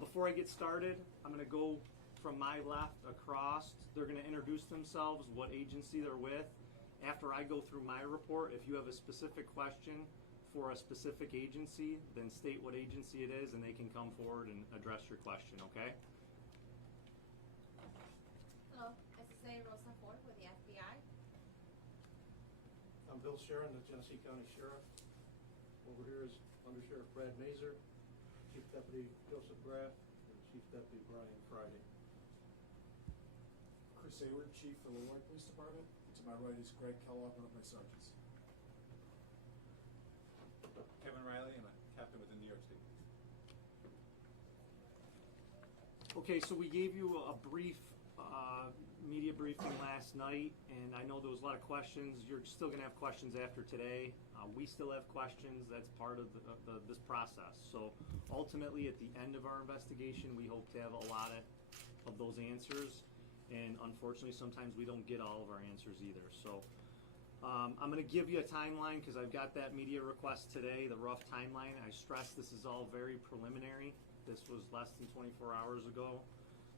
Before I get started, I'm going to go from my left across. They're going to introduce themselves, what agency they're with. After I go through my report, if you have a specific question for a specific agency, then state what agency it is and they can come forward and address your question, okay? Hello, SSA Rosa Ford with the FBI. I'm Bill Sharon, the Genesee County Sheriff. Over here is Under Sheriff Brad Mazer, Chief Deputy Joseph Graff, and Chief Deputy Brian Friday. Chris Hayward, Chief for the Leroy Police Department. To my right is Greg Kellogg, one of my sergeants. Kevin Riley, I'm a captain with the New York State Police. Okay, so we gave you a brief media briefing last night, and I know there was a lot of questions. You're still going to have questions after today. We still have questions. That's part of this process. So ultimately, at the end of our investigation, we hope to have a lot of those answers. And unfortunately, sometimes we don't get all of our answers either. So I'm going to give you a timeline because I've got that media request today, the rough timeline. I stress this is all very preliminary. This was less than 24 hours ago.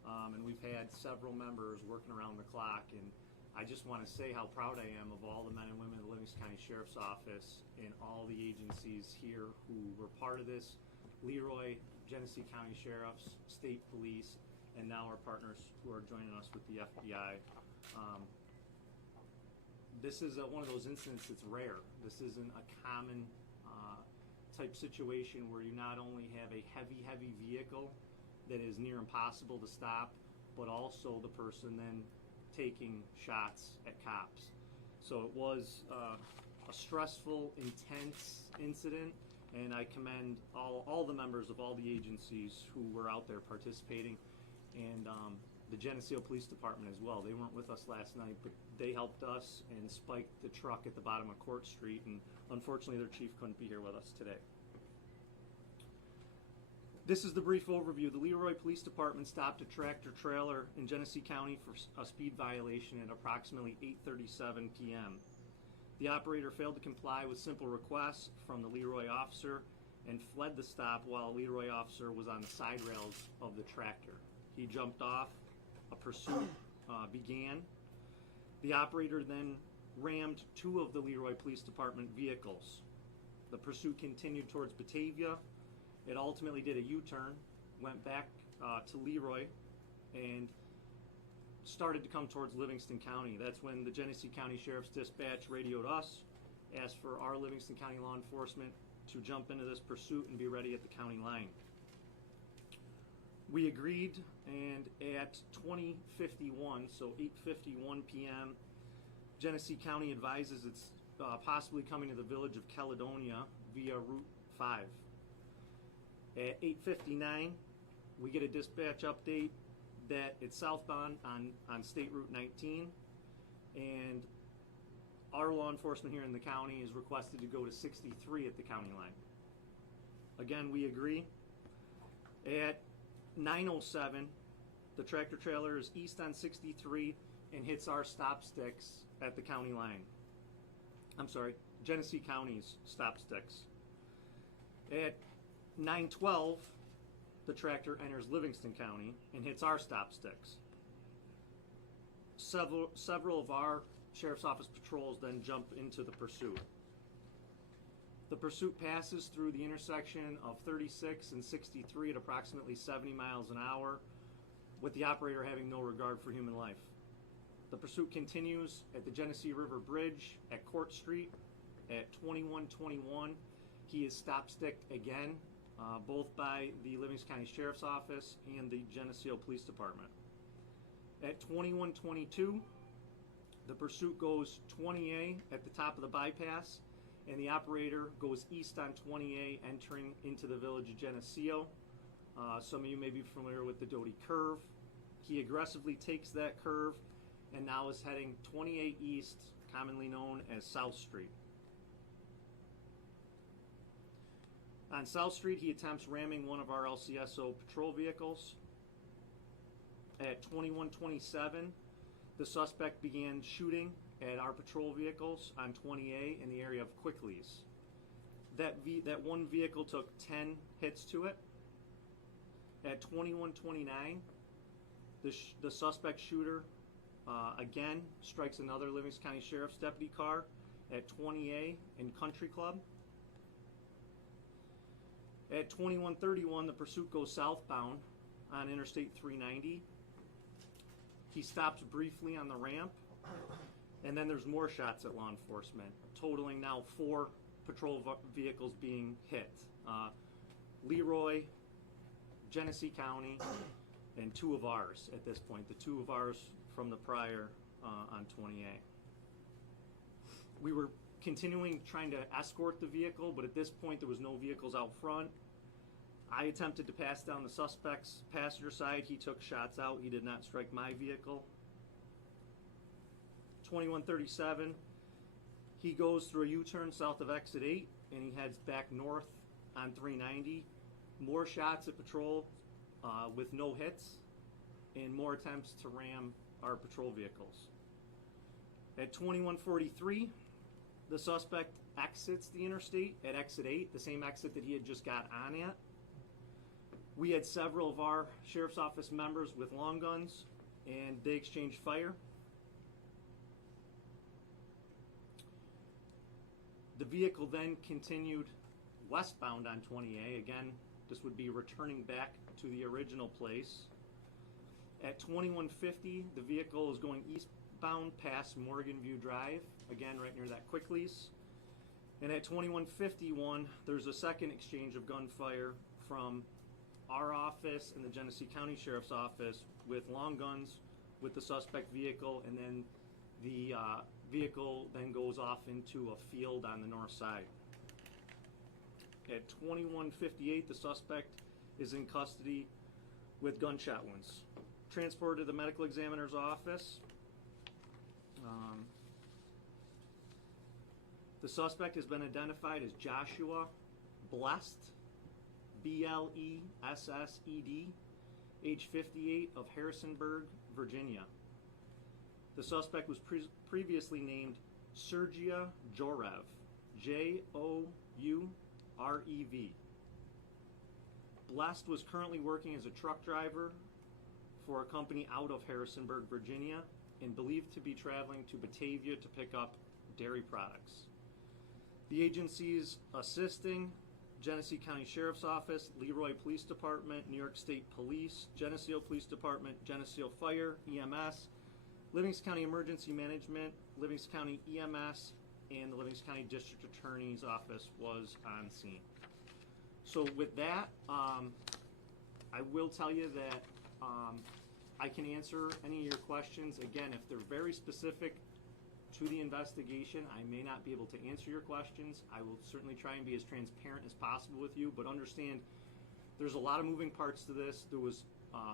And we've had several members working around the clock. And I just want to say how proud I am of all the men and women of the Livingston County Sheriff's Office and all the agencies here who were part of this. Leroy, Genesee County Sheriffs, State Police, and now our partners who are joining us with the FBI. This is one of those incidents that's rare. This isn't a common type situation where you not only have a heavy vehicle that is near impossible to stop, but also the person then taking shots at cops. So it was a stressful, intense incident, and I commend all the members of all the agencies who were out there participating, and the Genesee Police Department as well. They weren't with us last night, but they helped us and spiked the truck at the bottom of Court Street, and unfortunately their chief couldn't be here with us today. This is the brief overview. The Leroy Police Department stopped a tractor trailer in Genesee County for a speed violation at approximately 8:37 p.m. The operator failed to comply with simple requests from the Leroy officer and fled the stop while a Leroy officer was on the side rails of the tractor. He jumped off. A pursuit began. The operator then rammed two of the Leroy Police Department vehicles. The pursuit continued towards Batavia. It ultimately did a U-turn, went back to Leroy, and started to come towards Livingston County. That's when the Genesee County Sheriff's Dispatch radioed us, asked for our Livingston County law enforcement to jump into this pursuit and be ready at the county line. We agreed, and at 20:51, so 8:51 p.m., Genesee County advises it's possibly coming to the village of Caledonia via Route 5. At 8:59, we get a dispatch update that it's southbound on State Route 19, and our law enforcement here in the county is requested to go to 63 at the county line. Again, we agree. At 9:07, the tractor trailer is east on 63 and hits our stop sticks at the county line. I'm sorry, Genesee County's stop sticks. At 9:12, the tractor enters Livingston County and hits our stop sticks. Several of our Sheriff's Office patrols then jump into the pursuit. The pursuit passes through the intersection of 36 and 63 at approximately 70 miles an hour, with the operator having no regard for human life. The pursuit continues at the Genesee River Bridge at Court Street. At 21:21, he is stop-sticked again, both by the Livingston County Sheriff's Office and the Genesee Police Department. At 21:22, the pursuit goes 20A at the top of the bypass, and the operator goes east on 20A, entering into the village of Geneseo. Some of you may be familiar with the Doty Curve. He aggressively takes that curve and now is heading 28 east, commonly known as South Street. On South Street, he attempts ramming one of our LCSO patrol vehicles. At 21:27, the suspect began shooting at our patrol vehicles on 20A in the area of Quickleys. That one vehicle took 10 hits to it. At 21:29, the suspect shooter again strikes another Livingston County Sheriff's deputy car at 20A in Country Club. At 21:31, the pursuit goes southbound on Interstate 390. He stops briefly on the ramp, and then there's more shots at law enforcement, totaling now 4 patrol vehicles being hit. Leroy, Genesee County, and 2 of ours at this point. The 2 of ours from the prior on 20A. We were continuing trying to escort the vehicle, but at this point there was no vehicles out front. I attempted to pass down the suspect's passenger side. He took shots out. He did not strike my vehicle. 21:37, he goes through a U-turn south of exit 8 and he heads back north on 390. More shots at patrol with no hits and more attempts to ram our patrol vehicles. At 21:43, the suspect exits the interstate at exit 8, the same exit that he had just got on at. We had several of our sheriff's office members with long guns, and they exchanged fire. The vehicle then continued westbound on 20A. Again, this would be returning back to the original place. At 21:50, the vehicle is going eastbound past Morgan View Drive, again right near that Quicklies. And at 21:51, there's a second exchange of gunfire from our office and the Genesee County Sheriff's Office with long guns with the suspect vehicle, and then the vehicle then goes off into a field on the north side. At 21:58, the suspect is in custody with gunshot wounds. Transported to the medical examiner's office. The suspect has been identified as Joshua Blessed, Blessed, age 58, of Harrisonburg, Virginia. The suspect was previously named Sergei Jorev, Jourev. Blessed was currently working as a truck driver for a company out of Harrisonburg, Virginia, and believed to be traveling to Batavia to pick up dairy products. The agencies assisting: Genesee County Sheriff's Office, Leroy Police Department, New York State Police, Geneseo Police Department, Geneseo Fire, EMS, Livingston County Emergency Management, Livingston County EMS, and the Livingston County District Attorney's Office was on scene. So with that, I will tell you that I can answer any of your questions. Again, if they're very specific to the investigation, I may not be able to answer your questions. I will certainly try and be as transparent as possible with you, but understand there's a lot of moving parts to this. There was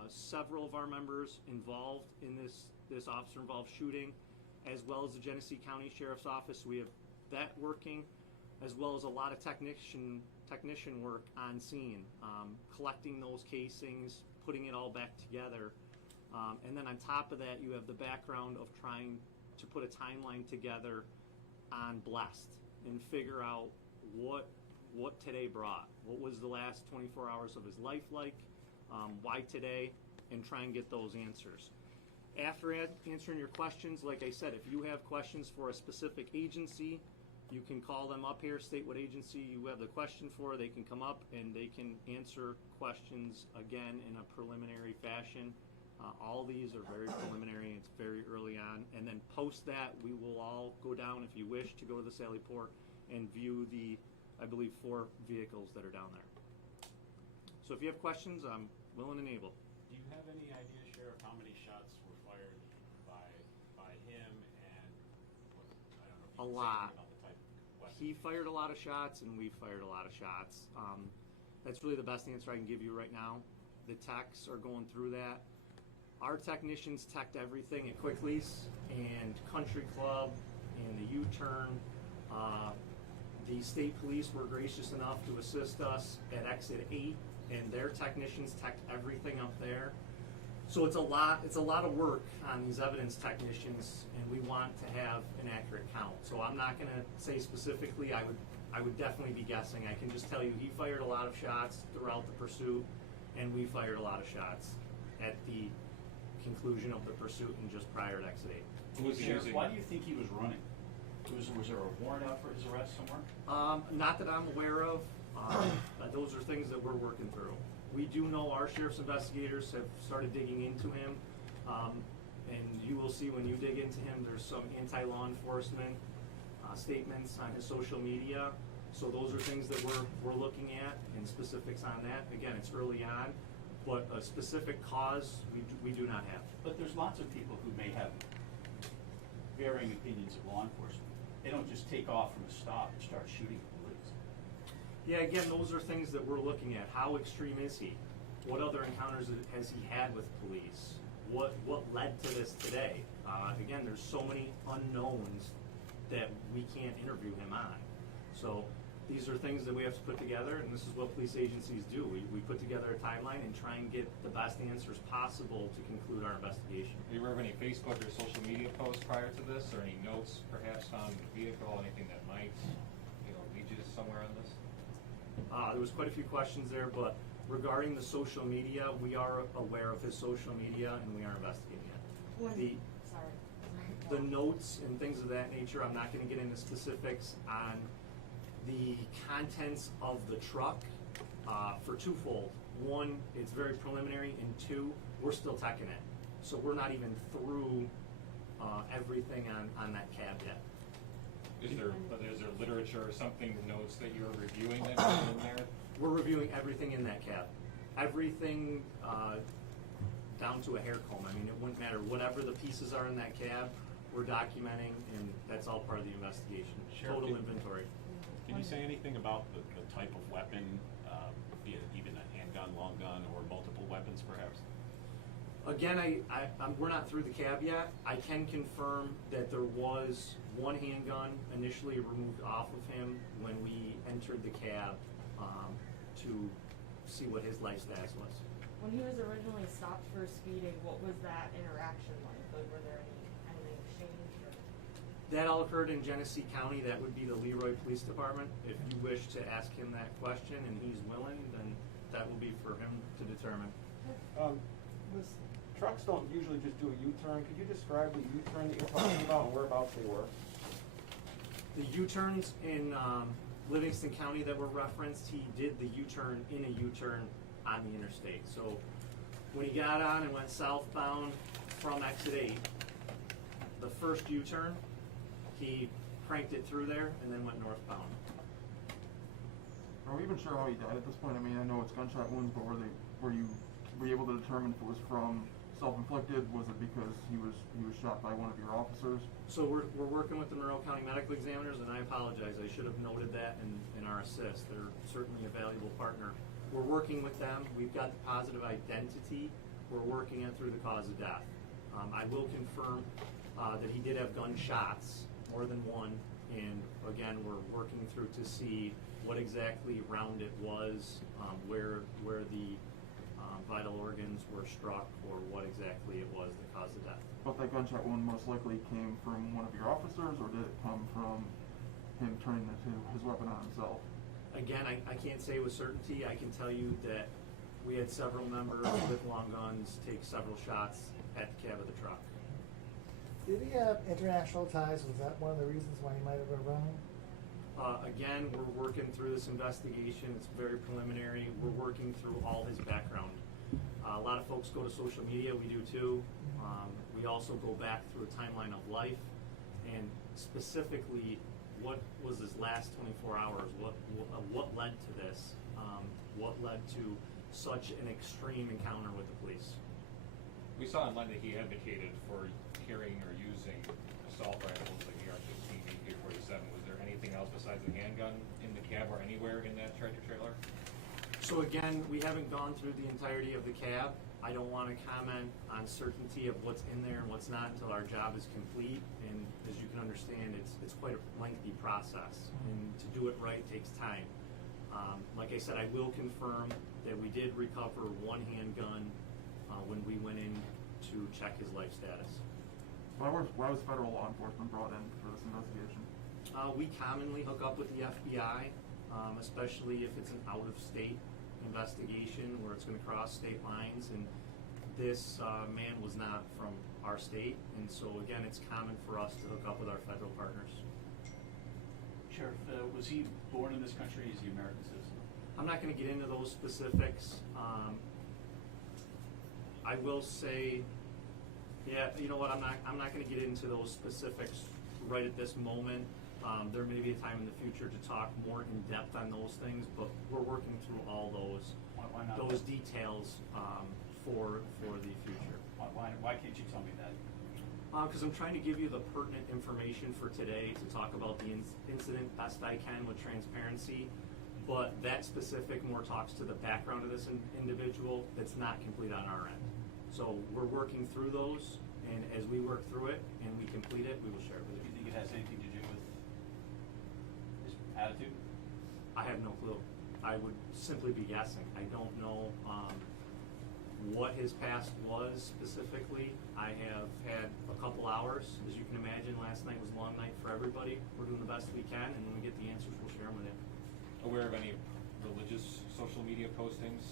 several of our members involved in this officer-involved shooting, as well as the Genesee County Sheriff's Office. We have that working, as well as a lot of technician work on scene, collecting those casings, putting it all back together. And then on top of that, you have the background of trying to put a timeline together on Blessed and figure out what today brought. What was the last 24 hours of his life like? Why today? And try and get those answers. After answering your questions, like I said, if you have questions for a specific agency, you can call them up here, state what agency you have the question for. They can come up and they can answer questions again in a preliminary fashion. All these are very preliminary. It's very early on. And then post that, we will all go down, if you wish, to go to the Sally Port and view the, I believe, 4 vehicles that are down there. So if you have questions, I'm willing and able. Do you have any idea, Sheriff, how many shots were fired by him, and what, I don't know if you A can say lot. anything about the type of weapon? He fired a lot of shots, and we fired a lot of shots. That's really the best answer I can give you right now. The techs are going through that. Our technicians teched everything at Quicklies and Country Club and the U-turn. The state police were gracious enough to assist us at exit 8, and their technicians teched everything up there. So it's a lot of work on these evidence technicians, and we want to have an accurate count. So I'm not going to say specifically. I would definitely be guessing. I can just tell you he fired a lot of shots throughout the pursuit, and we fired a lot of shots at the conclusion of the pursuit and just prior to exit 8. Who was he Sheriff, using? why do you think he was running? Was there a warrant out for his arrest somewhere? Not that I'm aware of. But those are things that we're working through. We do know our sheriff's investigators have started digging into him. And you will see when you dig into him, there's some anti-law enforcement statements on his social media. So those are things that we're looking at and specifics on that. Again, it's early on, but a specific cause we do not have. But there's lots of people who may have varying opinions of law enforcement. They don't just take off from a stop and start shooting at police. Yeah, again, those are things that we're looking at. How extreme is he? What other encounters has he had with police? What led to this today? Again, there's so many unknowns that we can't interview him on. So these are things that we have to put together, and this is what police agencies do. We put together a timeline and try and get the best answers possible to conclude our investigation. Are you aware of any Facebook or social media posts prior to this, or any notes perhaps on the vehicle, anything that might, lead you to somewhere on this? There was quite a few questions there, but regarding the social media, we are aware of his social media and we are investigating it. The notes and things of that nature, I'm not going to get into specifics on the contents of the truck for twofold. One, it's very preliminary, and two, we're still teching it. So we're not even through everything on that cab yet. Is there literature or something, notes that you're reviewing that are in there? We're reviewing everything in that cab. Everything down to a hair comb. I mean, it wouldn't matter. Whatever the pieces are in that cab, we're documenting, and that's all part of the investigation. Sheriff, Total inventory. Can you say anything about the type of weapon, be it even a handgun, long gun, or multiple weapons perhaps? Again, we're not through the cab yet. I can confirm that there was one handgun initially removed off of him when we entered the cab to see what his life status was. When he was originally stopped for speeding, what was that interaction like? Like, were there anything exchanged? Or? That all occurred in Genesee County. That would be the Leroy Police Department. If you wish to ask him that question and he's willing, then that will be for him to determine. Trucks don't usually just do a U-turn. Could you describe the U-turn that you're talking about and whereabouts they were? The U-turns in Livingston County that were referenced, he did the U-turn in a U-turn on the interstate. So when he got on and went southbound from exit 8, the first U-turn, he cranked it through there and then went northbound. Are we even sure how he died at this point? I mean, I know it's gunshot wounds, but were you able to determine if it was from self-inflicted? Was it because he was shot by one of your officers? So we're working with the Monroe County Medical Examiners, and I apologize, I should have noted that in our assist. They're certainly a valuable partner. We're working with them. We've got the positive identity. We're working it through the cause of death. I will confirm that he did have gunshots, more than one, and again, we're working through to see what exactly round it was, where the vital organs were struck, or what exactly it was that caused the death. But that gunshot wound most likely came from one of your officers, or did it come from him turning his weapon on himself? Again, I can't say with certainty. I can tell you that we had several members with long guns take several shots at the cab of the truck. Did he have international ties? Was that one of the reasons why he might have been running? Again, we're working through this investigation. It's very preliminary. We're working through all his background. A lot of folks go to social media. We do too. We also go back through a timeline of life, and specifically, what was his last 24 hours? What led to this? What led to such an extreme encounter with the police? We saw online that he advocated for carrying or using assault rifles like AR-15, AK-47. Was there anything else besides the handgun in the cab or anywhere in that tractor trailer? So again, we haven't gone through the entirety of the cab. I don't want to comment on certainty of what's in there and what's not until our job is complete. And as you can understand, it's quite a lengthy process, and to do it right takes time. Like I said, I will confirm that we did recover one handgun when we went in to check his life status. Why was federal law enforcement brought in for this investigation? We commonly hook up with the FBI, especially if it's an out-of-state investigation where it's gonna cross state lines, and this man was not from our state, and so again, it's common for us to hook up with our federal partners. Sheriff, was he born in this country? Is he American citizen? I'm not gonna get into those specifics. I will say, yeah, you know what, I'm not gonna get into those specifics right at this moment. There may be a time in the future to talk more in depth on those things, but we're working through all those Why not? those details for the future. Why can't you tell me that? Because I'm trying to give you the pertinent information for today to talk about the incident best I can with transparency, but that specific more talks to the background of this individual that's not complete on our end. So we're working through those, and as we work through it and we complete it, we will share it with Do you. you think it has anything to do with his attitude? I have no clue. I would simply be guessing. I don't know what his past was specifically. I have had a couple hours. As you can imagine, last night was a long night for everybody. We're doing the best we can, and when we get the answers, we'll share them with you. Aware of any religious social media postings?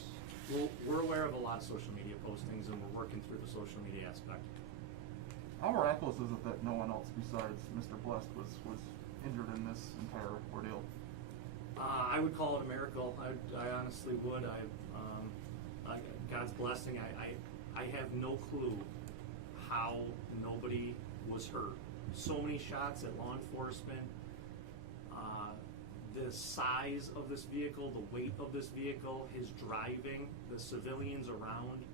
We're aware of a lot of social media postings, and we're working through the social media aspect. How miraculous is it that no one else besides Mr. Blessed was injured in this entire ordeal? I would call it a miracle. I honestly would. God's blessing. I have no clue how nobody was hurt. So many shots at law enforcement. The size of this vehicle, the weight of this vehicle, his driving, the civilians around.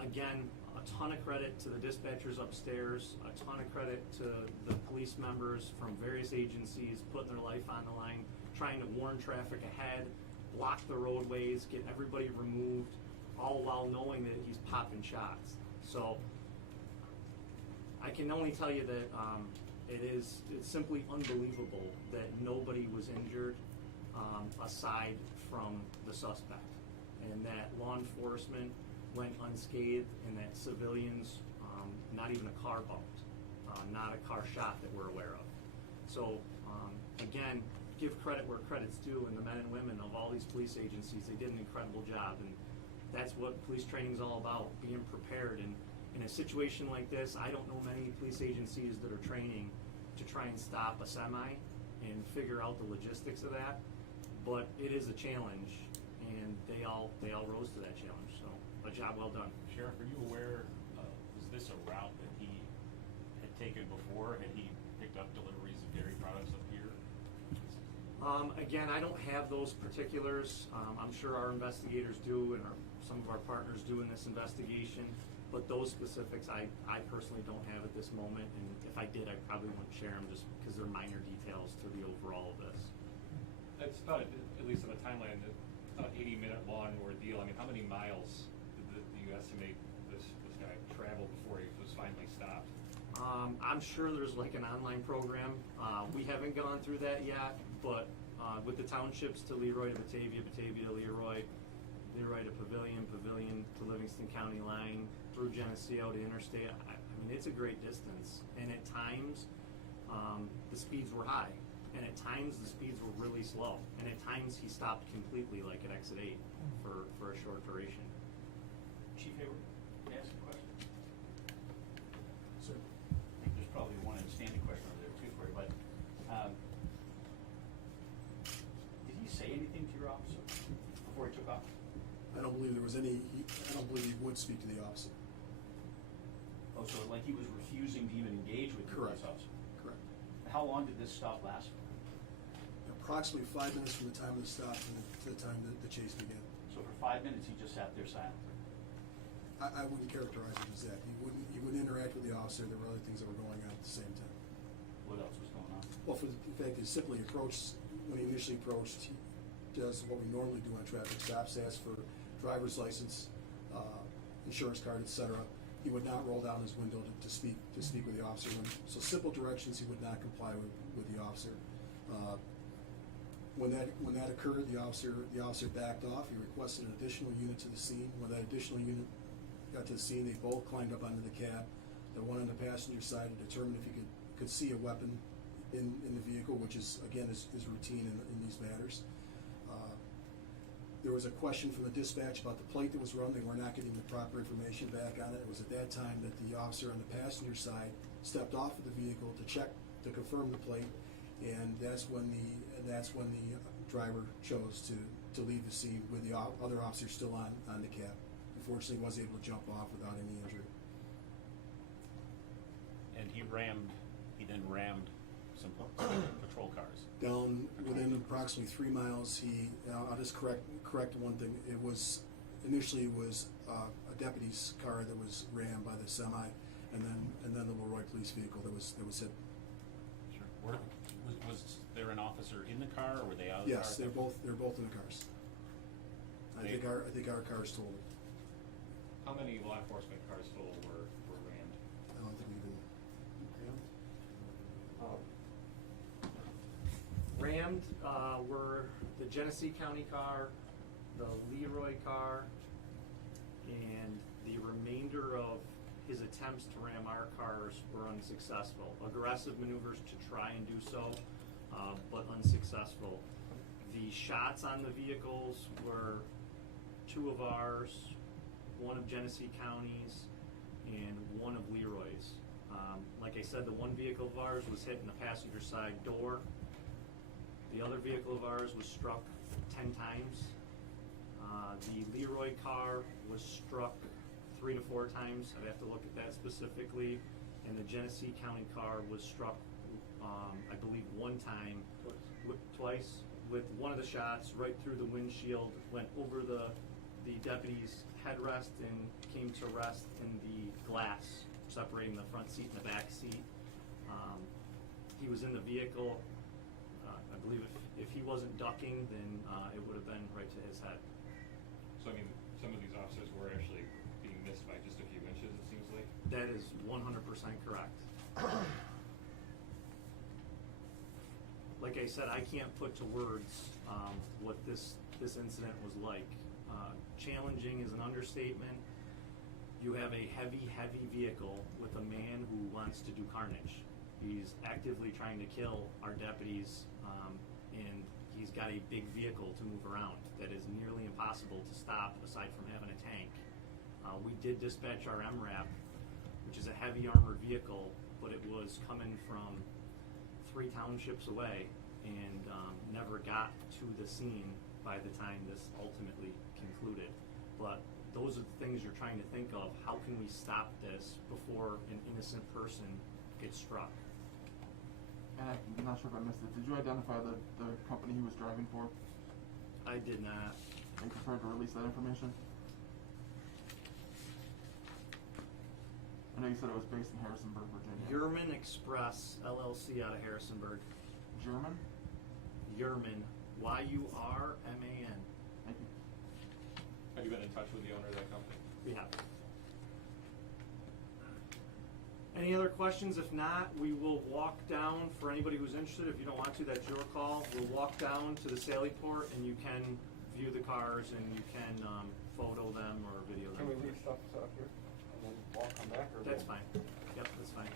Again, a ton of credit to the dispatchers upstairs, a ton of credit to the police members from various agencies putting their life on the line, trying to warn traffic ahead, block the roadways, get everybody removed, all while knowing that he's popping shots. So I can only tell you that it's simply unbelievable that nobody was injured aside from the suspect, and that law enforcement went unscathed, and that civilians, not even a car bumped, not a car shot that we're aware of. So again, give credit where credit's due, and the men and women of all these police agencies, they did an incredible job, and that's what police training is all about, being prepared. And in a situation like this, I don't know many police agencies that are training to try and stop a semi and figure out the logistics of that, but it is a challenge, and they all rose to that challenge. So a job well done. Sheriff, are you aware, was this a route that he had taken before? Had he picked up deliveries of dairy products up here? Again, I don't have those particulars. I'm sure our investigators do, and some of our partners do in this investigation, but those specifics I personally don't have at this moment, and if I did, I probably wouldn't share them just because they're minor details to the overall of this. It's about, at least on the timeline, about 80-minute long ordeal. I mean, how many miles do you estimate this guy traveled before he was finally stopped? I'm sure there's like an online program. We haven't gone through that yet, but with the townships to Leroy to Batavia, Batavia to Leroy, Leroy to Pavilion, Pavilion to Livingston County line, through Genesee out to Interstate. I mean, it's a great distance, and at times the speeds were high, and at times the speeds were really slow, and at times he stopped completely, like at exit 8, for a short duration. Chief Hayward, may I ask a question? Sir, I think there's probably one outstanding question over there too for you, but did he say anything to your officer before he took off? I don't believe there was any, I don't believe he would speak to the officer. Oh, so like he was refusing to even engage with the police Correct. officer? Correct. How long did this stop last for? Approximately 5 minutes from the time of the stop to the time that the chase began. So for 5 minutes, he just sat there silent? I wouldn't characterize it as that. He wouldn't interact with the officer. There were other things that were going on at the same time. What else was going on? Well, in fact, he simply approached, when he initially approached, he does what we normally do on traffic stops, asks for driver's license, insurance card, etc. He would not roll down his window to speak with the officer. So simple directions, he would not comply with the officer. When that occurred, the officer backed off. He requested an additional unit to the scene. When that additional unit got to the scene, they both climbed up onto the cab. The one on the passenger side to determine if he could see a weapon in the vehicle, which is again is routine in these matters. There was a question from the dispatch about the plate that was run. They were not getting the proper information back on it. It was at that time that the officer on the passenger side stepped off of the vehicle to check, to confirm the plate, and that's when the driver chose to leave the scene with the other officer still on the cab. Unfortunately, he wasn't able to jump off without any injury. And he then rammed some patrol cars. Down within approximately 3 miles, I'll just correct one thing. Initially it was a deputy's car that was rammed by the semi, and then the Leroy police vehicle that was hit. Sure. Was there an officer in the car, or were they out of the car? Yes, they're both in the cars. I think our cars totaled. How many law enforcement cars total were rammed? I don't think we even. Rammed were the Genesee County car, the Leroy car, and the remainder of his attempts to ram our cars were unsuccessful. Aggressive maneuvers to try and do so, but unsuccessful. The shots on the vehicles were 2 of ours, 1 of Genesee County's, and 1 of Leroy's. Like I said, the one vehicle of ours was hit in the passenger side door. The other vehicle of ours was struck 10 times. The Leroy car was struck 3 to 4 times. I'd have to look at that specifically. And the Genesee County car was struck, I believe, 1 time, twice, with one of the shots right through the windshield, went over the deputy's headrest and came to rest in the glass separating the front seat and the back seat. He was in the vehicle. I believe if he wasn't ducking, then it would have been right to his head. So I mean, some of these officers were actually being missed by just a few inches, it seems like. That is 100% correct. Like I said, I can't put to words what this incident was like. Challenging is an understatement. You have a heavy vehicle with a man who wants to do carnage. He's actively trying to kill our deputies, and he's got a big vehicle to move around that is nearly impossible to stop aside from having a tank. We did dispatch our MRAP, which is a heavy armored vehicle, but it was coming from 3 townships away and never got to the scene by the time this ultimately concluded. But those are the things you're trying to think of. How can we stop this before an innocent person gets struck? And I'm not sure if I missed it. Did you identify the company he was driving for? I did not. Are you prepared to release that information? I know you said it was based in Harrisonburg, Virginia. Yerman Express, LLC out of Harrisonburg. German? Yerman, Y-U-R-M-A-N. Thank you. Have you been in touch with the owner of that company? We have. Any other questions? If not, we will walk down, for anybody who's interested. If you don't want to, that's your call. We'll walk down to the Sally Port, and you can view the cars, and you can photo them or video them. Can we leave stuff here and then walk on back, or? That's fine. Yep, that's fine.